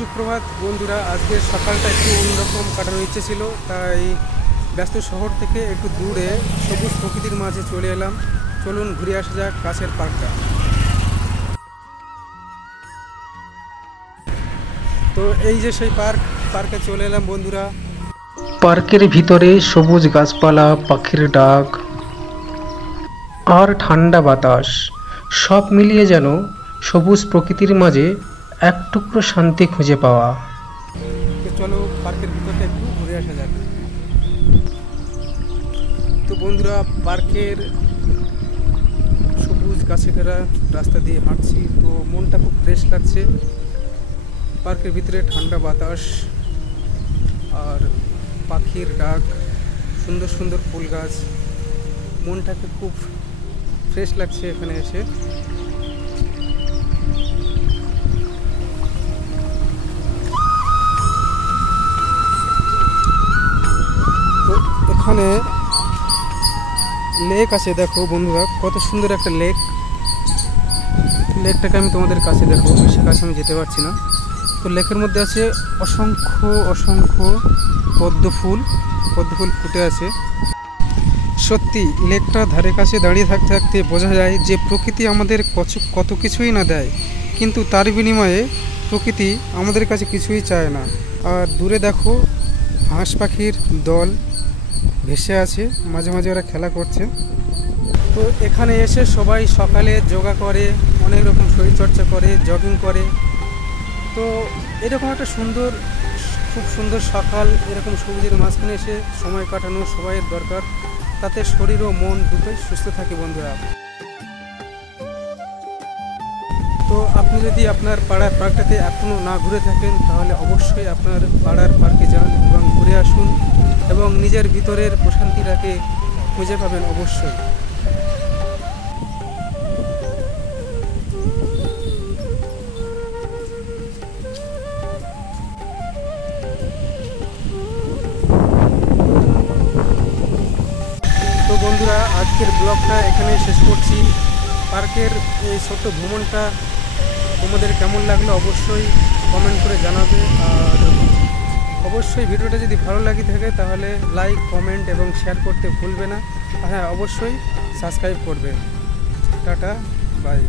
সুপ্রভাত বন্ধুরা। আজকের সকালটা একটু অন্যরকম কাটানোর ইচ্ছে ছিল, তাই ব্যস্ত শহর থেকে একটু দূরে সবুজ প্রকৃতির মাঝে চলে এলাম। চলুন ঘুরে আসা যাক কাছের পার্কটা। তো এই যে সেই পার্কে চলে এলাম বন্ধুরা। পার্কের ভিতরে সবুজ গাছপালা, পাখির ডাক আর ঠান্ডা বাতাস সব মিলিয়ে যেন সবুজ প্রকৃতির মাঝে এক টুকরো শান্তি খুঁজে পাওয়া। তো চলো পার্কের ভিতরটা একটু ঘুরে আসা যাক। তো বন্ধুরা, পার্কের সবুজ গাছে ঘেরা রাস্তা দিয়ে হাঁটছি, তো মনটা খুব ফ্রেশ লাগছে। পার্কের ভিতরে ঠান্ডা বাতাস আর পাখির ডাক, সুন্দর সুন্দর ফুল গাছ, মনটাকে খুব ফ্রেশ লাগছে এখানে এসে। তো এখানে লেক আছে, দেখো বন্ধুরা কত সুন্দর একটা লেকটাকে আমি তোমাদের কাছে দেখো, সে কাছে আমি যেতে পারছি না। তো লেকের মধ্যে আছে অসংখ্য অসংখ্য পদ্ম ফুল ফুটে আছে। সত্যি লেকটার ধারে কাছে দাঁড়িয়ে থাকতে থাকতে বোঝা যায় যে প্রকৃতি আমাদের কত কিছুই না দেয়, কিন্তু তার বিনিময়ে প্রকৃতি আমাদের কাছে কিছুই চায় না। আর দূরে দেখো হাঁস পাখির দল ভেসে আছে, মাঝে মাঝে ওরা খেলা করছে। তো এখানে এসে সবাই সকালে যোগা করে, অনেক রকম শরীরচর্চা করে, জগিং করে। তো এরকম একটা খুব সুন্দর সকাল, এরকম সবুজের মাঝখানে এসে সময় কাটানো সবাইয়ের দরকার, তাতে শরীর ও মন দুটোই সুস্থ থাকে বন্ধুরা। তো আপনি যদি আপনার পাড়ার পার্কটাতে এখনও না ঘুরে থাকেন, তাহলে অবশ্যই আপনার পাড়ার পার্কে যান এবং ঘুরে আসুন, এবং নিজের ভিতরের প্রশান্তিটাকে খুঁজে পাবেন অবশ্যই। তো বন্ধুরা, আজকের ব্লগটা এখানে শেষ করছি। পার্কের এই ছোট্ট ভ্রমণটা তোমাদের কেমন লাগলো অবশ্যই কমেন্ট করে জানাবে। আর অবশ্যই ভিডিওটা যদি ভালো লাগে থাকে তাহলে লাইক, কমেন্ট এবং শেয়ার করতে ভুলবে না। হ্যাঁ, অবশ্যই সাবস্ক্রাইব করবে। Tata, by.